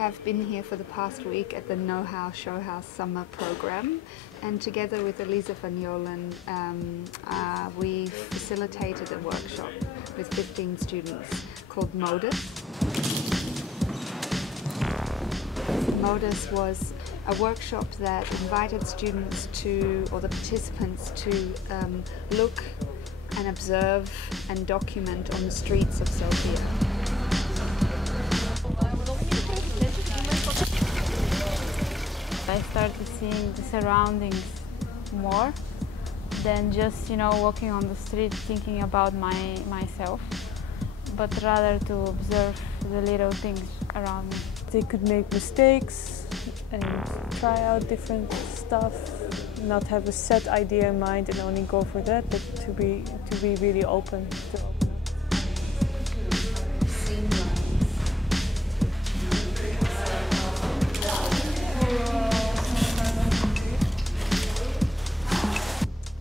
have been here for the past week at the Know How Show How summer program, and together with Elisa van Jolen we facilitated a workshop with 15 students called Modus. Modus was a workshop that invited students to, or the participants to, look and observe and document on the streets of Sofia. I started seeing the surroundings more than just, walking on the street thinking about myself, but rather to observe the little things around me. They could make mistakes and try out different stuff, not have a set idea in mind and only go for that, but to be really open.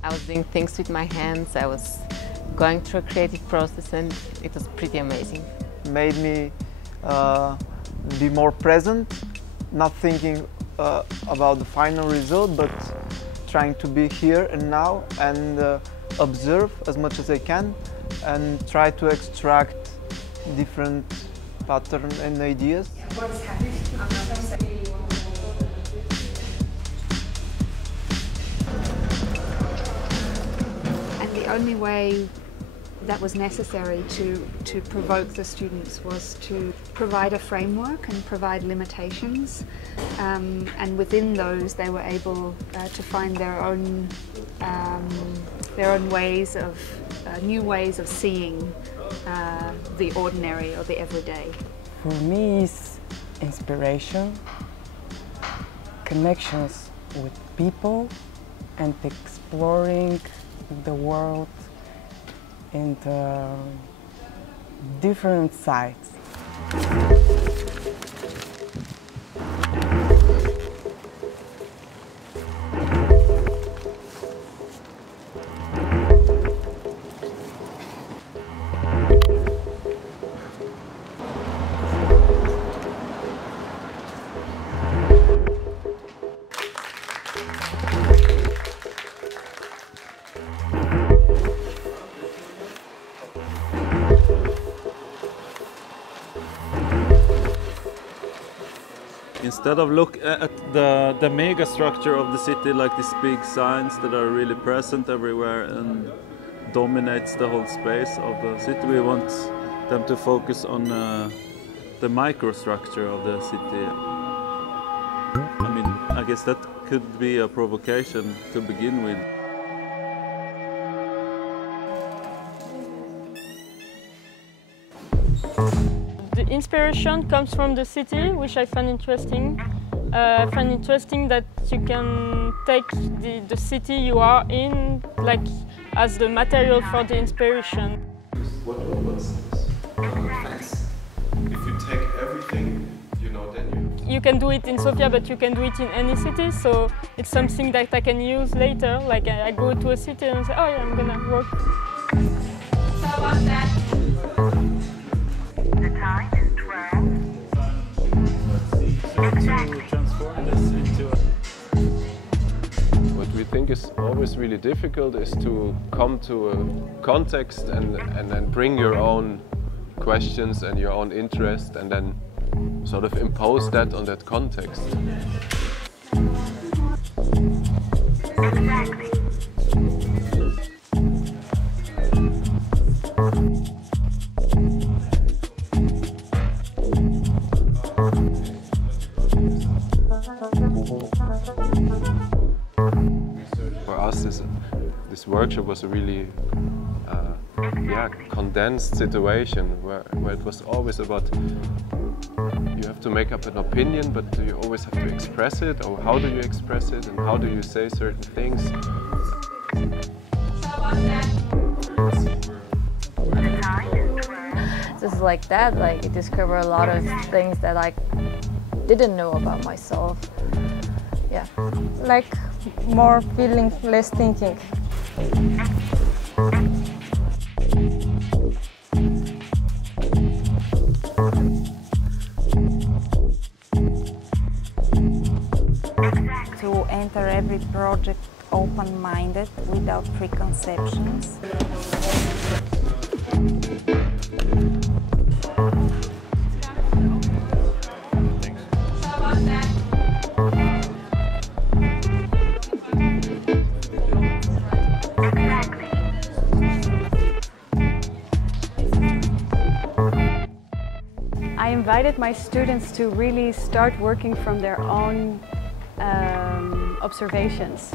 I was doing things with my hands, I was going through a creative process, and it was pretty amazing. Made me be more present, not thinking about the final result, but trying to be here and now and observe as much as I can and try to extract different patterns and ideas. What is happening? And the only way that was necessary to provoke the students was to provide a framework and provide limitations, and within those they were able to find their own ways of new ways of seeing the ordinary or the everyday. For me, it's inspiration, connections with people, and exploring the world in the different sides. Instead of look at the mega structure of the city, like these big signs that are really present everywhere and dominates the whole space of the city, we want them to focus on the microstructure of the city. I mean, I guess that could be a provocation to begin with. The inspiration comes from the city, which I find interesting. I find interesting that you can take the city you are in, like, as the material for the inspiration. What's this? Fence. If you take everything, then you can do it in Sofia, but you can do it in any city, so it's something that I can use later. Like, I go to a city and say, oh yeah, I'm gonna work. So what's that? The time is 12. Exactly. What we think is always really difficult is to come to a context and then bring your own questions and your own interest and then sort of impose that on that context. Exactly. For us, this workshop was a really condensed situation where it was always about you have to make up an opinion, but you always have to express it, or how do you express it, and how do you say certain things. Just like that, like, you discover a lot of things that I didn't know about myself. Yeah. Like more feeling, less thinking. every project open-minded, without preconceptions. I invited my students to really start working from their own observations.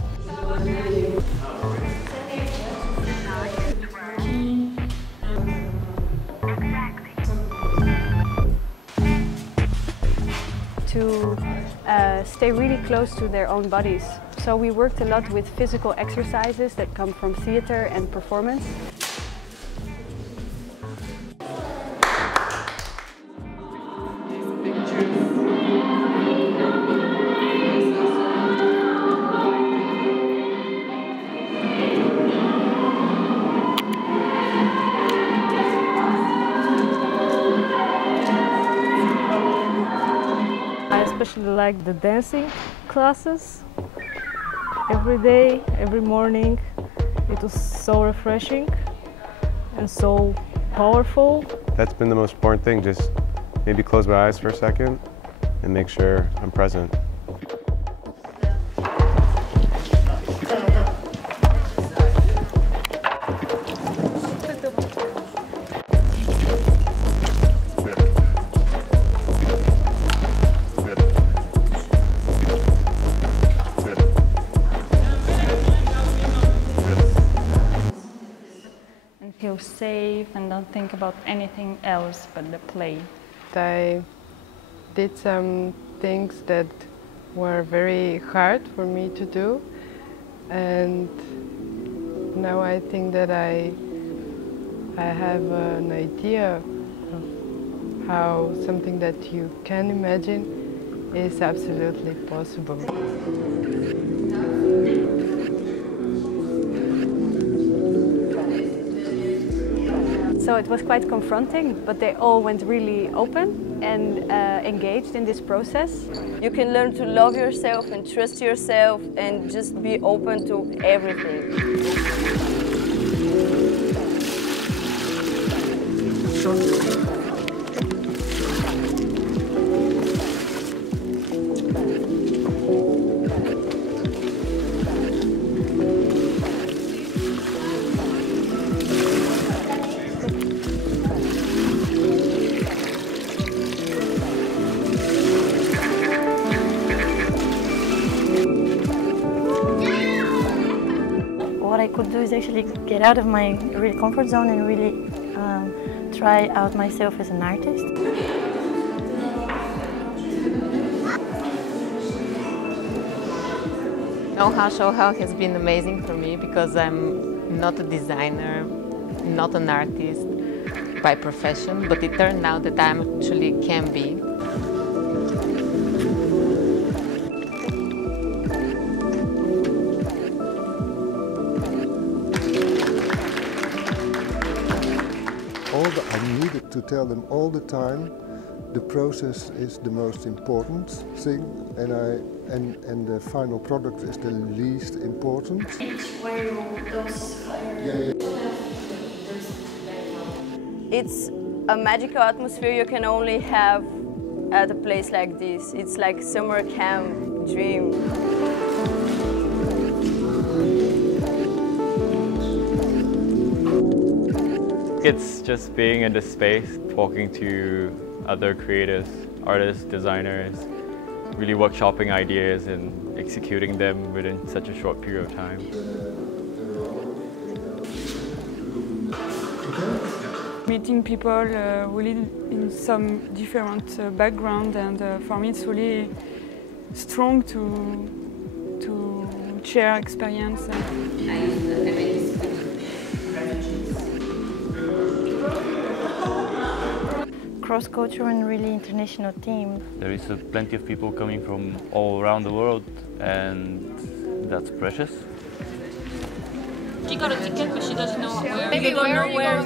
To stay really close to their own bodies. So we worked a lot with physical exercises that come from theater and performance. I especially like the dancing classes. Every day, every morning, it was so refreshing and so powerful. That's been the most important thing, just maybe close my eyes for a second and make sure I'm present. And feel safe and don't think about anything else but the play. I did some things that were very hard for me to do, and now I think that I have an idea of how something that you can imagine is absolutely possible. So it was quite confronting, but they all went really open and engaged in this process. You can learn to love yourself and trust yourself and just be open to everything. What I could do is actually get out of my real comfort zone and really try out myself as an artist. Know-how Show-How has been amazing for me because I'm not a designer, not an artist by profession, but it turned out that I actually can be. I needed to tell them all the time the process is the most important thing, and the final product is the least important. It's a magical atmosphere you can only have at a place like this. It's like summer camp dream. It's just being in this space, talking to other creators, artists, designers, really workshopping ideas and executing them within such a short period of time. Meeting people really in some different background, and for me it's really strong to share experience. Cross-cultural and really international team. There is plenty of people coming from all around the world, and that's precious. She got a ticket, but she doesn't know where. Maybe They don't where know where.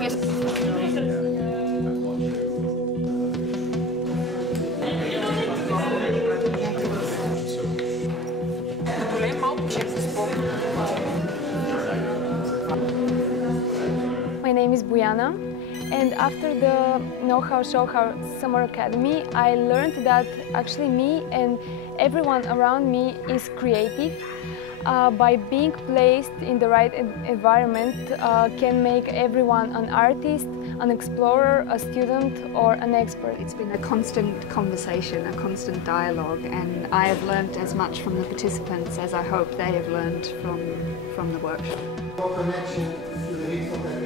after the Know-How Show-How Summer Academy, I learned that actually me and everyone around me is creative. By being placed in the right environment can make everyone an artist, an explorer, a student or an expert. It's been a constant conversation, a constant dialogue, and I have learned as much from the participants as I hope they have learned from the workshop. Connection to the